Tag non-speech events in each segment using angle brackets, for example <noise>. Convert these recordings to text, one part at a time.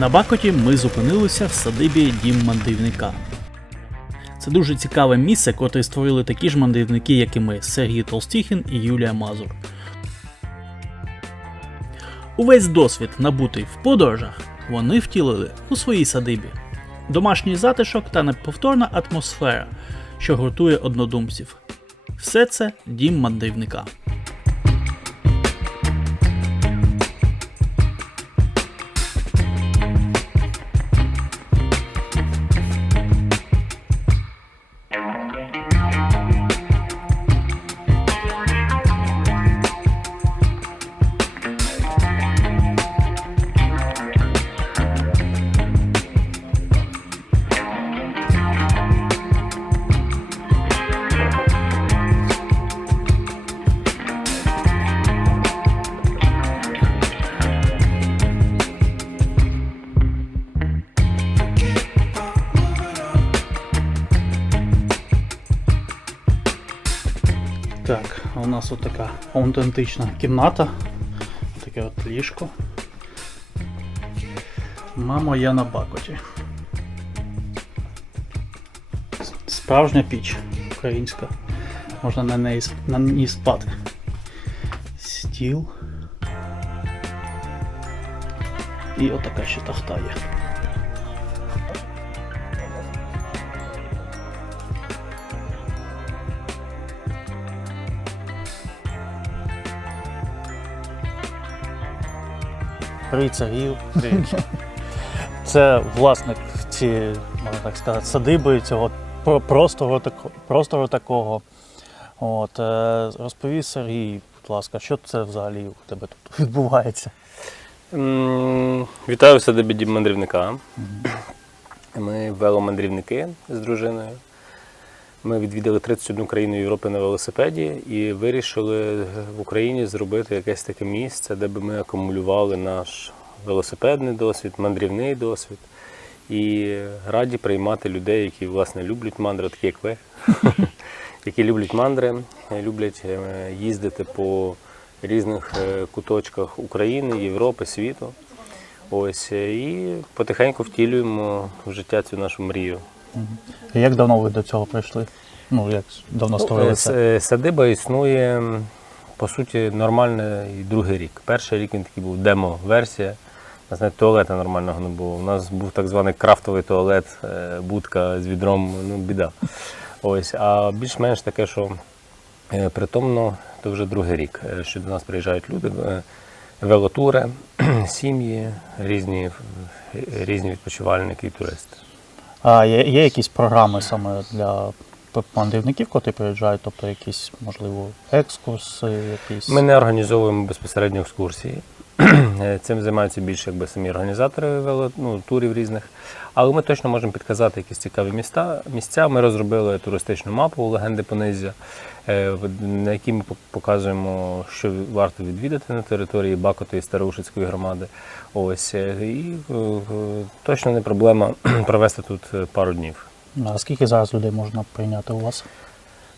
На Бакоті ми зупинилися в садибі Дім мандрівника. Це дуже цікаве місце, котре створили такі ж мандрівники, як і ми Сергій Толстіхін і Юлія Мазур. Увесь досвід, набутий в подорожах, вони втілили у своїй садибі. Домашній затишок та неповторна атмосфера, що гуртує однодумців. Все це дім мандрівника. Нас от така аутентична кімната. Таке от ліжко. Мамо, я на бакоті. Справжня піч українська. Можна на неї на ній спати. Стіл. І отака ще тахта є. Сергію. Це власник цієї, можна так сказати, садиби цього простору, простору такого. От, е, Сергій, будь ласка, що це взагалі у тебе тут відбувається? Вітаю в садибі дім мандрівника. Ми веломандрівники з дружиною. Ми відвідали 31 країну Європи на велосипеді і вирішили в Україні зробити якесь таке місце, де би ми акумулювали наш велосипедний досвід, мандрівний досвід. І раді приймати людей, які власне люблять мандри, такі як ви, <laughs> які люблять мандри, люблять е, їздити по різних е, куточках України, Європи, світу. Ось е, і потихеньку втілюємо в життя цю нашу мрію. Як давно ви до цього прийшли? Ну, як давно створили Е, це? с- е, Садиба існує по суті нормально і другий рік. Перший рік він такий був демо-версія. У нас навіть туалета нормального не було. У нас був так званий крафтовий туалет, е, будка з відром, ну біда. Ось, а більш-менш таке, що е, притомно, то вже другий рік, е, що до нас приїжджають люди, е, велотури, <clears throat> сім'ї, різні, різні відпочивальники і туристи. А є, є якісь програми саме для мандрівників, котрі приїжджають, тобто якісь, можливо, екскурси, якісь. Ми не організовуємо безпосередньо екскурсії. <clears throat> Цим займаються більше якби самі організатори ну, турів різних. Але ми точно можемо підказати якісь цікаві міста. місця. Ми розробили туристичну мапу легенди Понизя, е, на якій ми показуємо, що варто відвідати на території Бакотої Староушицької громади. Ось е, і е, точно не проблема <clears throat> провести тут пару днів. А скільки зараз людей можна прийняти у вас?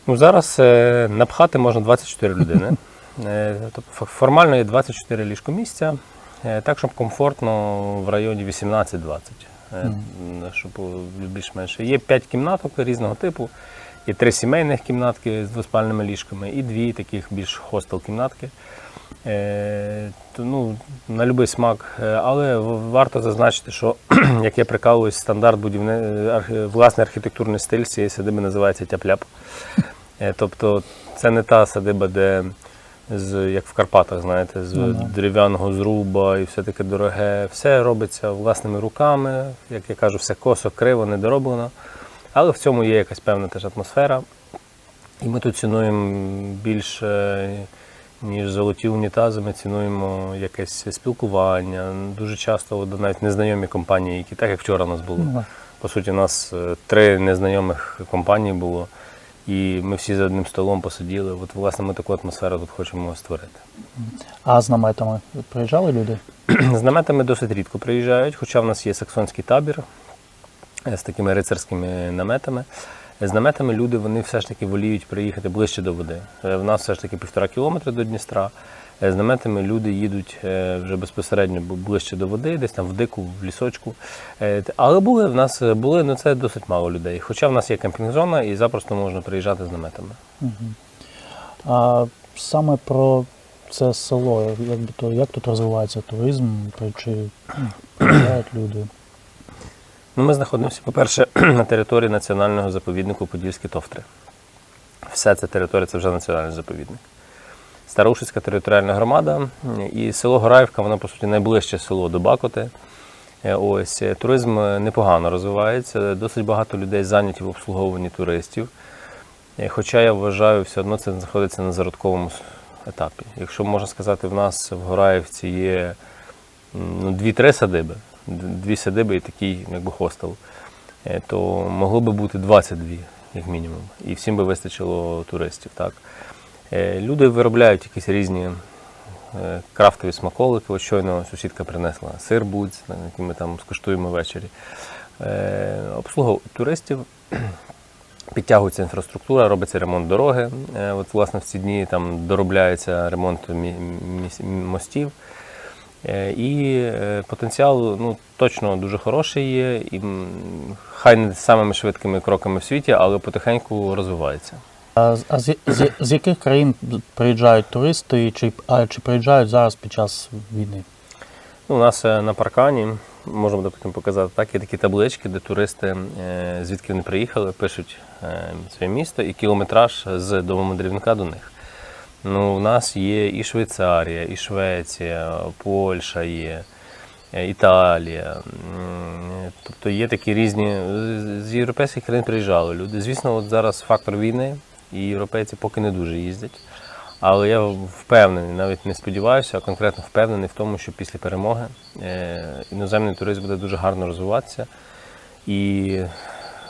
Ну, зараз е, напхати можна 24 людини. <laughs> Е, тобто формально є 24 ліжкомісця, е, так, щоб комфортно в районі 18-20. е, Щоб е, більш-менш. Є 5 кімнаток різного типу, є три сімейних кімнатки з двоспальними ліжками і дві таких більш хостел-кімнатки. Е, ну, на будь-який смак. Е, Але варто зазначити, що <clears throat> як я прикалуюсь, стандарт будівни... е, власний архітектурний стиль цієї садиби називається тяп-ляп. Е, Тобто це не та садиба, де з, як в Карпатах, знаєте, з Ну, да. дерев'яного зруба і все таке дороге. Все робиться власними руками, як я кажу, все косо, криво, недороблено. Але в цьому є якась певна теж атмосфера. І ми тут цінуємо більше, ніж золоті унітази, ми цінуємо якесь спілкування. Дуже часто навіть незнайомі компанії, які так як вчора у нас було. Ну, По суті, у нас е, три незнайомих компанії було, і ми всі за одним столом посиділи. От, власне, ми таку атмосферу тут хочемо створити. А з наметами приїжджали люди? <clears throat> З наметами досить рідко приїжджають, хоча в нас є саксонський табір е, з такими рицарськими наметами. З наметами люди вони все ж таки воліють приїхати ближче до води. Е, В нас все ж таки півтора кілометри до Дністра. Е, З наметами люди їдуть е, вже безпосередньо ближче до води, десь там в дику, в лісочку. Але були в нас були, ну це досить мало людей. Хоча в нас є кемпінг-зона і запросто можна приїжджати з наметами. А саме про це село, якби то, як тут розвивається туризм, чи ну, приїжджають люди? Ну, ми знаходимося, по-перше, <clears throat> на території національного заповіднику Подільські Товтри. Вся ця територія це вже національний заповідник. Староушицька територіальна громада і село Гораївка, воно, по суті, найближче село до Бакоти. Е, Ось е, туризм е, непогано розвивається, досить багато людей зайняті в обслуговуванні туристів. Хоча я вважаю, все одно це знаходиться на зародковому етапі. Якщо можна сказати, в нас в Гораївці є ну, дві-три садиби, дві садиби і такий якби хостел, е, то могло би бути 22, як мінімум, і всім би вистачило туристів. Так? Е, Люди виробляють якісь різні е, крафтові смаколики. От щойно сусідка принесла сир будь, який ми там скуштуємо ввечері. Обслуговують туристів. <clears throat> Підтягується інфраструктура, робиться ремонт дороги. От, власне, в ці дні там доробляється ремонт мостів. Е, І е, потенціал ну, точно дуже хороший є. І хай не самими швидкими кроками в світі, але потихеньку розвивається. А, з- а з, з, з яких країн приїжджають туристи, чи, а чи приїжджають зараз під час війни? Ну, у нас е, на паркані, буде потім показати, так, є такі таблички, де туристи, звідки вони приїхали, пишуть своє місто і кілометраж з домомандрівника до них. Ну, у нас є і Швейцарія, і Швеція, Польща є, е, Італія. Тобто є такі різні. з- європейських країн приїжджали люди. Звісно, от зараз фактор війни, і європейці поки не дуже їздять. Але я впевнений, навіть не сподіваюся, а конкретно впевнений в тому, що після перемоги е, іноземний туризм буде дуже гарно розвиватися. І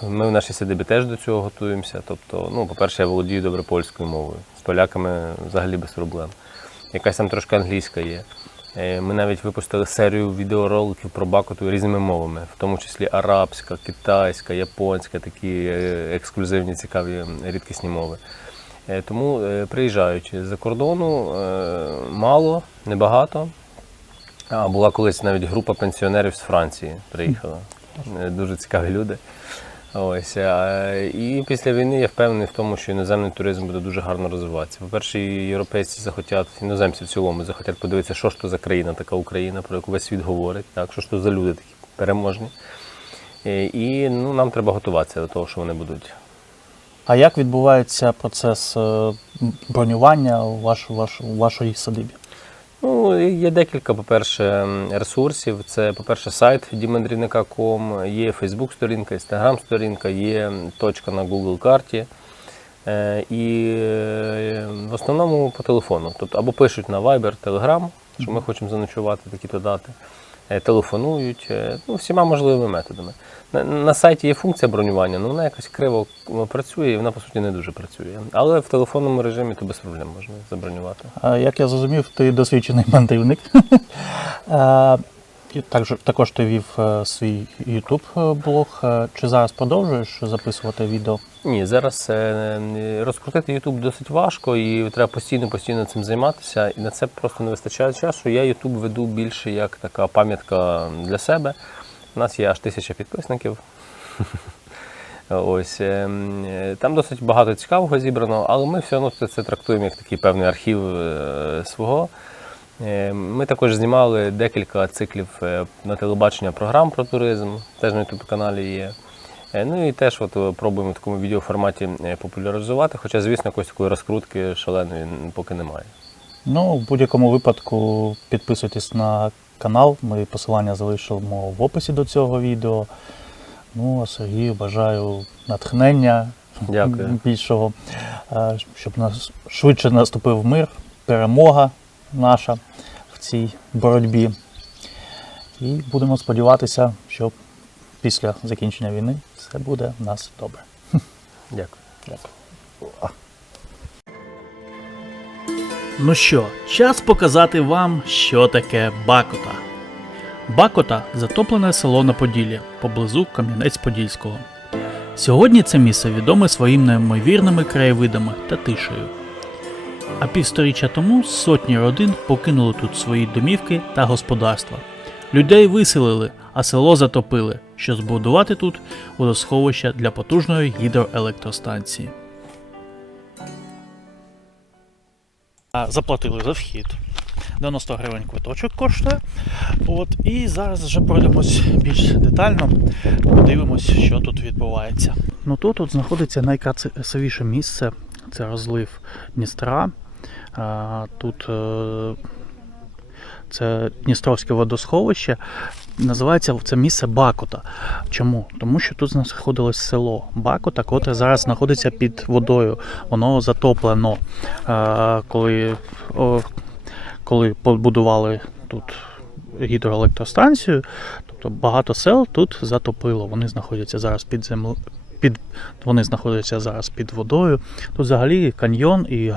ми в нашій садибі теж до цього готуємося. Тобто, ну, по-перше, я володію добре польською мовою. З поляками взагалі без проблем. Якась там трошки англійська є. Е, Ми навіть випустили серію відеороликів про Бакоту різними мовами, в тому числі арабська, китайська, японська, такі е, ексклюзивні, цікаві рідкісні мови. Е, Тому приїжджають з-за кордону мало, небагато. А була колись навіть група пенсіонерів з Франції приїхала. Дуже цікаві люди. Ось, і після війни я впевнений в тому, що іноземний туризм буде дуже гарно розвиватися. По-перше, європейці захотять, іноземці в цілому захотять подивитися, що ж то за країна, така Україна, про яку весь світ говорить, так, що ж то за люди такі переможні. Е, І ну, нам треба готуватися до того, що вони будуть. А як відбувається процес е, бронювання у, ваш, ваш, у вашої садибі? Ну, є декілька, по-перше, ресурсів. Це, по-перше, сайт dімендрівника.com, є Фейсбук-сторінка, Інстаграм-сторінка, є точка на Google карті. Е, І е, в основному по телефону. Тобто або пишуть на Viber, Telegram, що ми хочемо заночувати такі-то дати. Е, Телефонують, е, ну, всіма можливими методами. На, на сайті є функція бронювання, але вона якось криво працює і вона, по суті, не дуже працює. Але в телефонному режимі то без проблем можна забронювати. А, Як я зрозумів, ти досвідчений мандрівник. <laughs> Е, Також, також ти вів е, свій YouTube блог. Е, Чи зараз продовжуєш записувати відео? Ні, зараз е, розкрутити YouTube досить важко і треба постійно постійно цим займатися. І на це просто не вистачає часу. Я YouTube веду більше як така пам'ятка для себе. У нас є аж тисяча підписників. <laughs> Ось е, е, там досить багато цікавого зібрано, але ми все одно це, це трактуємо як такий певний архів е, свого. Е, Ми також знімали декілька циклів е, на телебачення програм про туризм, теж на youtube каналі є. Е, Ну і теж от пробуємо в такому відеоформаті популяризувати, хоча, звісно, якоїсь такої розкрутки шаленої поки немає. Ну, в будь-якому випадку підписуйтесь на канал. Ми посилання залишимо в описі до цього відео. Ну, а Сергію бажаю натхнення Дякую. більшого, щоб нас швидше наступив мир, перемога наша в цій боротьбі. І будемо сподіватися, що після закінчення війни все буде в нас добре. <laughs> Дякую. Дякую. Ну що, час показати вам, що таке Бакота. Бакота затоплене село на Поділлі поблизу Кам'янець-Подільського. Сьогодні це місце відоме своїм неймовірними краєвидами та тишею. А півсторіччя тому сотні родин покинули тут свої домівки та господарства. Людей виселили, а село затопили, щоб збудувати тут водосховище для потужної гідроелектростанції. Заплатили за вхід. 90 гривень квиточок коштує. От, і зараз вже пройдемось більш детально, подивимось, що тут відбувається. Ну тут от знаходиться найкрасивіше місце це розлив Дністра. Тут е, це Дністровське водосховище. Називається це місце Бакута. Чому? Тому що тут знаходилось село Бакута, котре зараз знаходиться під водою. Воно затоплено. Коли, коли побудували тут гідроелектростанцію, тобто багато сел тут затопило. Вони знаходяться зараз під землею. Під, вони знаходяться зараз під водою. Тут взагалі каньйон і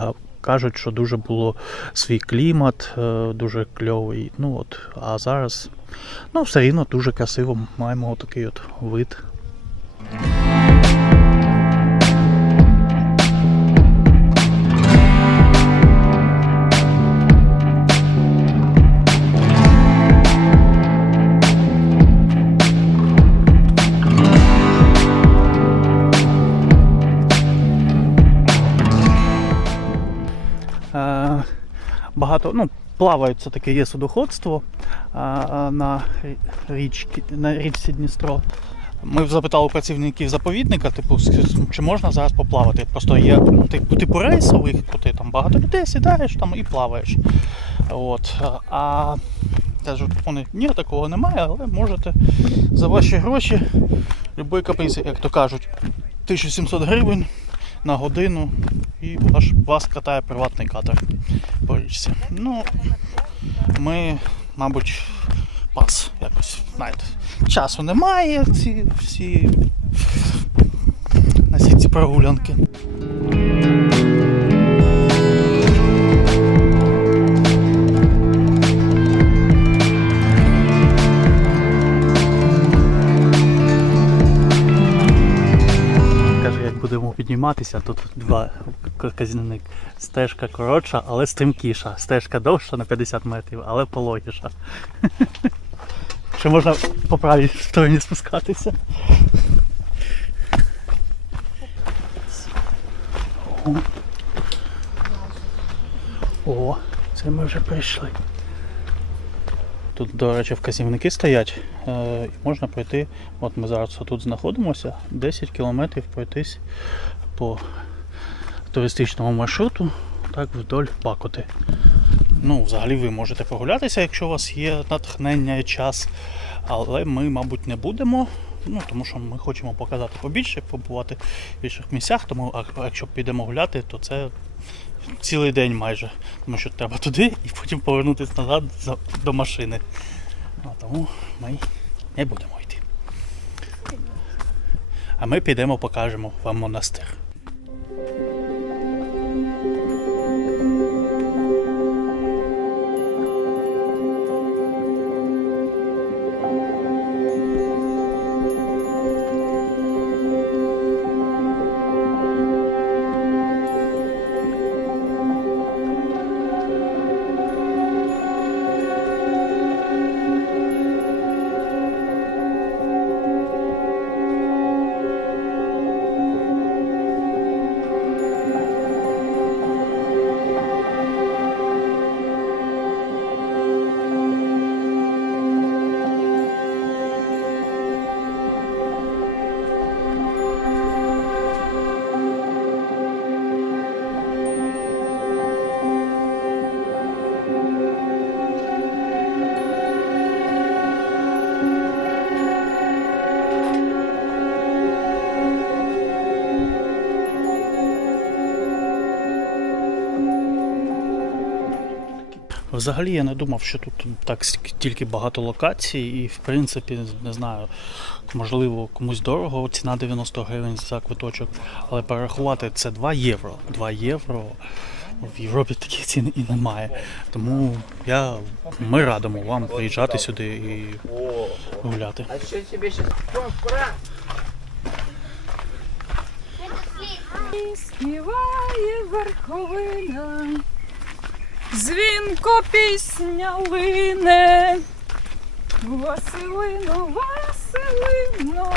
кажуть, що дуже було свій клімат, е, дуже кльовий. Ну от, а зараз ну, все рівно дуже красиво маємо такий от вид. Багато, ну, плавають це таке є судоходство е, на річці, на річці Дністро. Ми запитали працівників заповідника, типу, чи можна зараз поплавати. Просто є типу, типу рейсових, ти там багато людей сідаєш там і плаваєш. От. А кажуть, вони ні, такого немає, але можете за ваші гроші любий каприз, як то кажуть, 1700 гривень на годину і ваш, вас катає приватний катер по річці. Ну, ми, мабуть, пас якось, знаєте. Часу немає, ці всі на всі ці прогулянки. Підніматися, тут два казівник. Стежка коротша, але стрімкіша. Стежка довша на 50 метрів, але пологіша. <laughs> Ще можна по правій стороні спускатися. О, О це ми вже прийшли. Тут, до речі, вказівники стоять. Е, і можна пройти. От ми зараз тут знаходимося. 10 кілометрів пройтись по туристичному маршруту, так вдоль Бакоти. Ну, взагалі ви можете прогулятися, якщо у вас є натхнення і час. Але ми, мабуть, не будемо. Ну, тому що ми хочемо показати побільше, побувати в інших місцях. Тому якщо підемо гуляти, то це цілий день майже. Тому що треба туди і потім повернутися назад до машини. А тому ми не будемо йти. А ми підемо покажемо вам монастир. Взагалі я не думав, що тут так стільки багато локацій, і в принципі не знаю, можливо комусь дорого ціна 90 гривень за квиточок, але перерахувати це 2 євро. 2 євро в Європі таких цін і немає. Тому я, ми радимо вам приїжджати сюди і гуляти. Співає верховина, дзвінко пісня лине. Василино, Василино,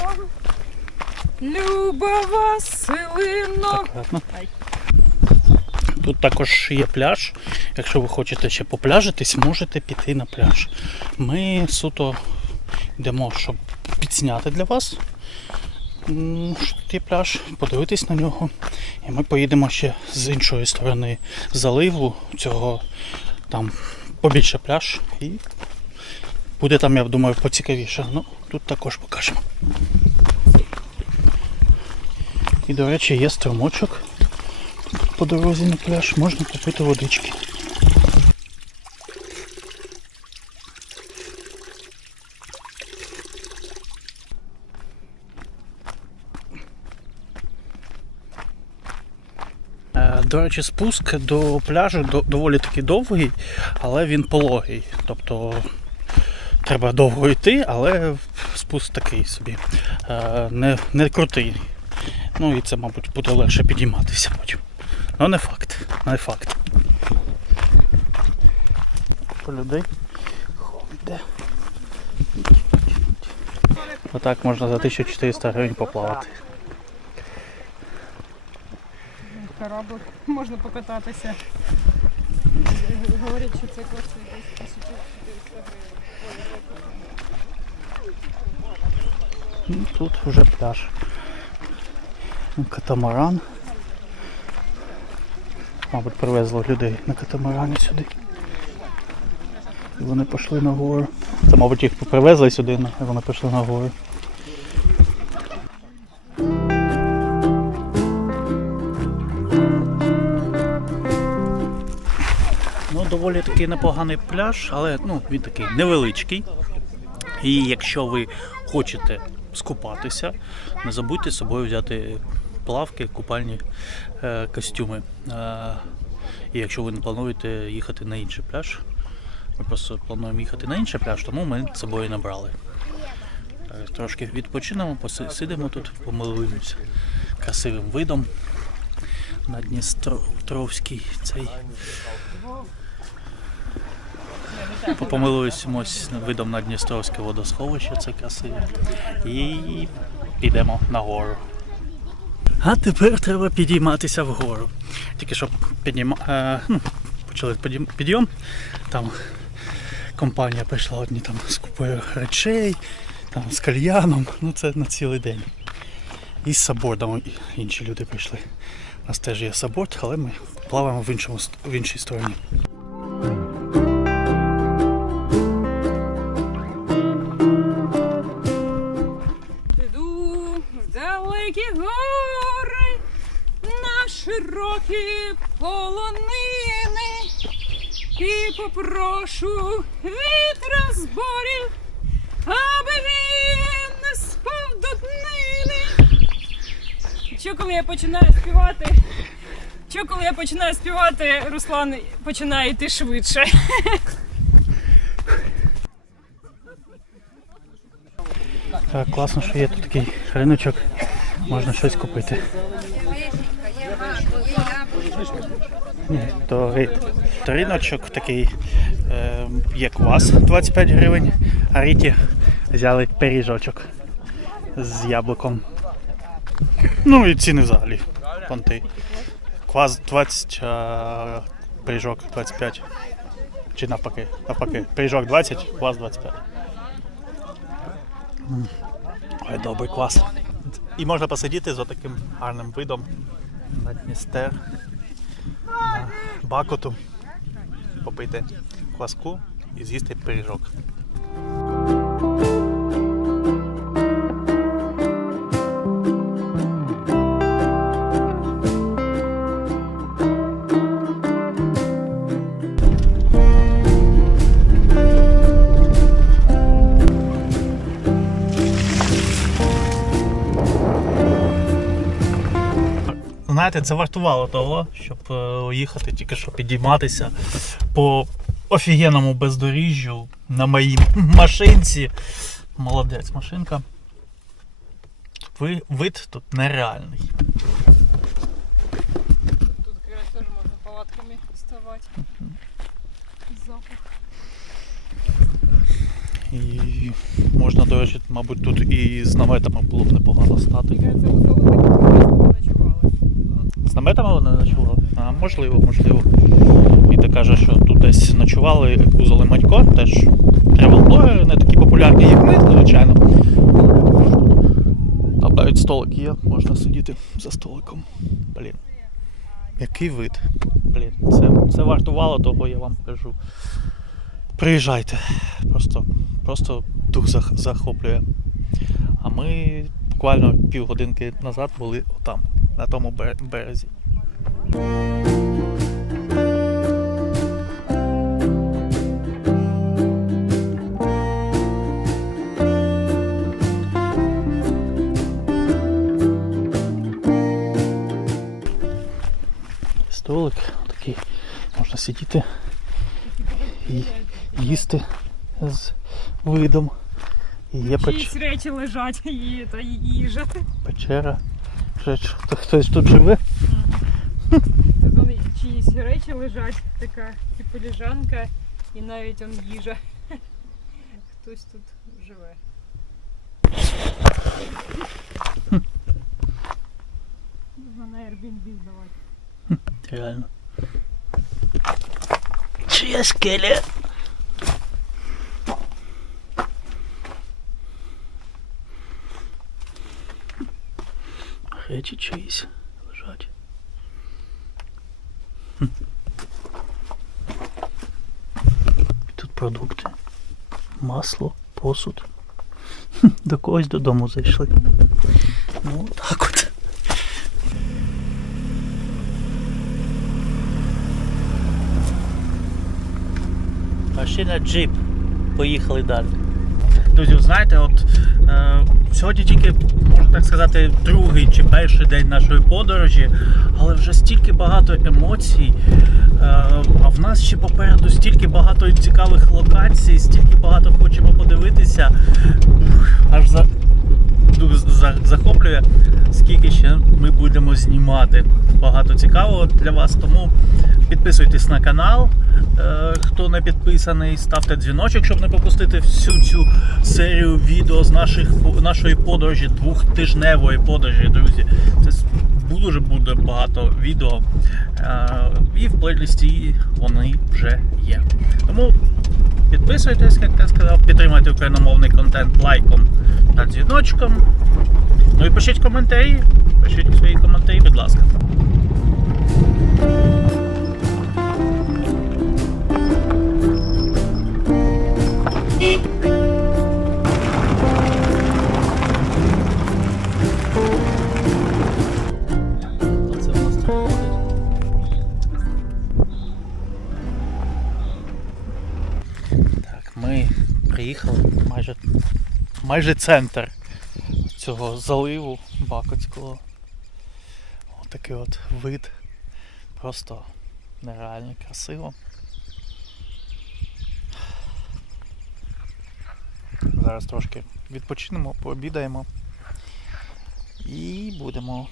Люба Василино. Тут також є пляж. Якщо ви хочете ще попляжитись, можете піти на пляж. Ми суто йдемо, щоб підсняти для вас. Пляж, подивитись на нього. І ми поїдемо ще з іншої сторони заливу цього там побільше пляж. І буде там, я думаю, поцікавіше. Ну, тут також покажемо. І, до речі, є струмочок по дорозі на пляж, можна попити водички. До речі, спуск до пляжу доволі таки довгий, але він пологий. Тобто треба довго йти, але спуск такий собі. Е, Не, не крутий. Ну і це, мабуть, буде легше підійматися потім. Ну не факт, не факт. Людей ходить. Отак можна за 1400 гривень поплавати. Кораблик <laughs> можна покататися. Говорять, що це коштує десь 1400 гривень. Ну, Тут вже пляж. Катамаран. Мабуть, привезло людей на катамарані сюди. І вони пішли на гору. Це, мабуть, їх привезли сюди, і вони пішли на гору. Ну, доволі такий непоганий пляж, але ну, він такий невеличкий. І якщо ви хочете скупатися, не забудьте з собою взяти плавки, купальні е, костюми. Е, і якщо ви не плануєте їхати на інший пляж, ми просто плануємо їхати на інший пляж, тому ми з собою набрали. Е, Трошки відпочинемо, посидимо тут, помилуємося красивим видом на Дністровський цей. Помилуємось видом на Дністровське водосховище, це красиве. І підемо нагору. А тепер треба підійматися вгору. Тільки що підніма... е, ну, почали підйом. Там компанія прийшла одні там з купою речей, там з кальяном. Ну це на цілий день. І з сабордом інші люди прийшли. У нас теж є саборд, але ми плаваємо в, іншому, в іншій стороні. Піду в далекі гори, на широкі полонини і попрошу вітра зборів, Що коли я починаю співати? Що коли я починаю співати, Руслан починає йти швидше. Так, класно, що є тут такий риночок, можна щось купити. Ні, то, ри- риночок такий, е, є квас 25 гривень, а Ріті взяли пиріжочок з яблуком. Ну і ціни взагалі. Понти. Квас 20, а пиріжок 25. Чи навпаки, навпаки. Пиріжок 20, квас 25. Ой, добрий клас. І можна посидіти з отаким гарним видом на Дністер, на Бакоту, попити кваску і з'їсти пиріжок. знаєте, це вартувало того, щоб е, їхати, тільки що підійматися по офігенному бездоріжжю на моїй машинці. Молодець машинка. Вид тут нереальний. Тут якраз теж можна палатками вставати. Запах. І можна, до речі, мабуть, тут і з наметами було б непогано стати. Я це ночували. З наметами вони ночували? А, можливо, можливо. Віта каже, що тут десь ночували Кузол і Манько, теж тревел-блогери, не такі популярні, як ми, звичайно. Там навіть столик є, можна сидіти за столиком. Блін. Який вид. Блін, це, це вартувало того, я вам кажу. Приїжджайте. Просто, просто дух захоплює. А ми буквально півгодинки назад були отам, на тому бер- березі. Столик такий, можна сидіти і їсти з видом. Є печ... Речі лежать і їжа. печера. Хтось тут живе? Тут вони чиїсь речі лежать, така типу лежанка, і навіть он їжа. Хтось тут живе. Можна на Airbnb здавати. Реально. Чия скеля? Речі чиїсь лежать. Хм. Тут продукти. Масло, посуд. Хм, До когось додому зайшли. Ну, так от. Машина джип. Поїхали далі. Друзі, знаєте, от е, сьогодні тільки, можна так сказати, другий чи перший день нашої подорожі, але вже стільки багато емоцій. Е, а в нас ще попереду стільки багато цікавих локацій, стільки багато хочемо подивитися. Аж за- захоплює, скільки ще ми будемо знімати. Багато цікавого для вас. Тому підписуйтесь на канал. Е, Хто не підписаний, ставте дзвіночок, щоб не пропустити всю цю серію відео з наших, нашої подорожі, двохтижневої подорожі, друзі. Це дуже буде багато відео. Е, І в плейлісті вони вже є. Тому підписуйтесь, як я сказав, підтримайте україномовний контент лайком та дзвіночком. Ну і пишіть коментарі. Пишіть свої коментарі, будь ласка. Оце приїхали майже, майже центр цього заливу Бакотського. Отакий от вид. Просто нереально красиво. Зараз трошки відпочинемо, пообідаємо і будемо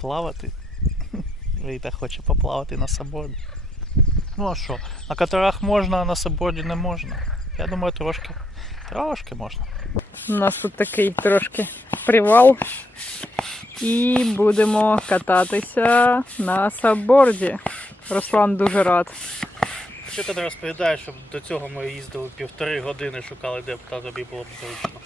плавати. <laughs> Віта хоче поплавати на саборді. Ну а що? На катерах можна, а на саборді не можна. Я думаю, трошки. Трошки можна. У нас тут такий трошки привал. І будемо кататися на сабборді. Руслан дуже рад. Що ти не розповідаєш, щоб до цього ми їздили півтори години, шукали, де б та тобі було б зручно.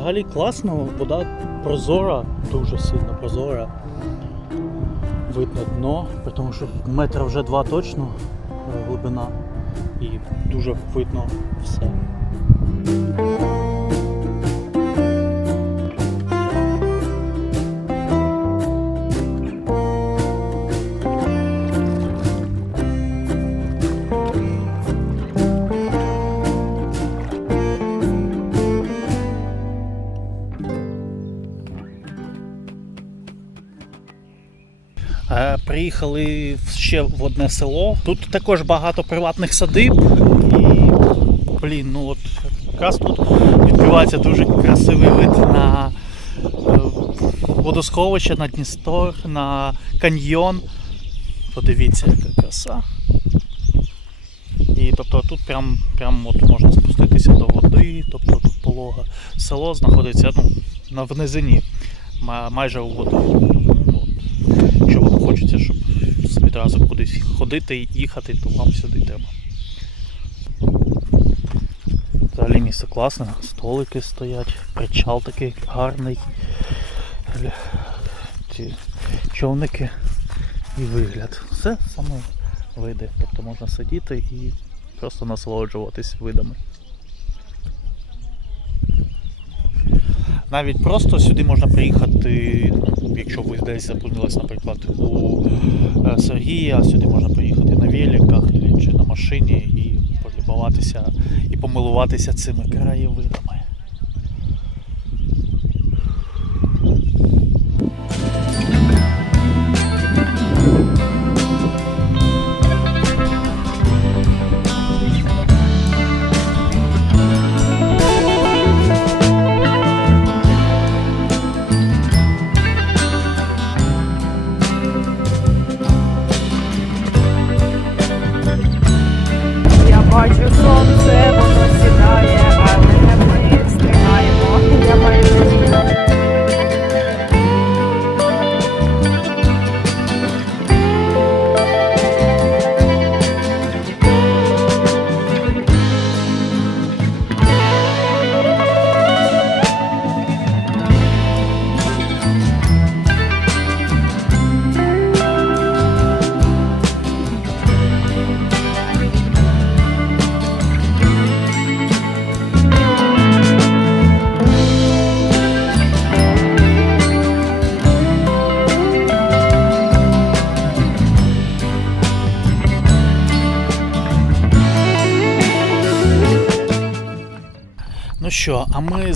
Взагалі класно, вода прозора, дуже сильно прозора. Видно дно, при тому що метра вже два точно е, глибина і дуже видно все. Приїхали ще в одне село. Тут також багато приватних садиб. І, блін, ну от якраз тут відкривається дуже красивий вид на е, водосховище, на Дністор, на каньйон. Подивіться, яка краса. І тобто тут прям, прям от можна спуститися до води, тобто тут полога. Село знаходиться ну, на в низині, майже у воді. Якщо вам хочеться, щоб відразу кудись ходити і їхати, то вам сюди треба. Взагалі місце класне, столики стоять, причал такий гарний. Ці човники і вигляд. Все саме види. Тобто можна сидіти і просто насолоджуватись видами. Навіть просто сюди можна приїхати, якщо ви десь запустились, наприклад, у е, Сергія, сюди можна приїхати на великах чи на машині і полюбуватися і помилуватися цими краєвидами.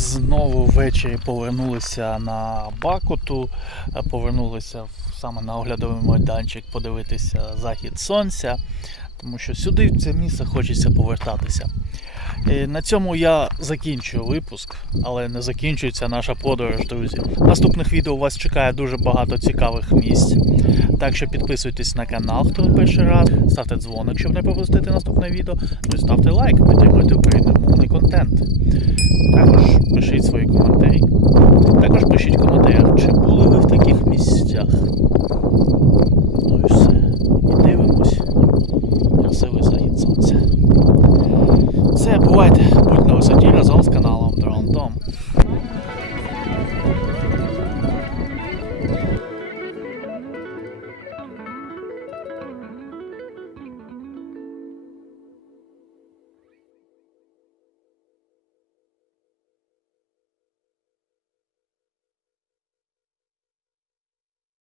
Знову ввечері повернулися на Бакуту, е, повернулися саме на оглядовий майданчик подивитися захід сонця, тому що сюди, в це місце, хочеться повертатися. Е, На цьому я закінчую випуск, але не закінчується наша подорож, друзі. Наступних відео вас чекає дуже багато цікавих місць. Так що підписуйтесь на канал, хто перший раз, ставте дзвоник, щоб не пропустити наступне відео. Ну і ставте лайк, підтримуйте україномовний контент. Також пишіть свої коментарі. Також пишіть в коментарях, чи були ви в таких місцях.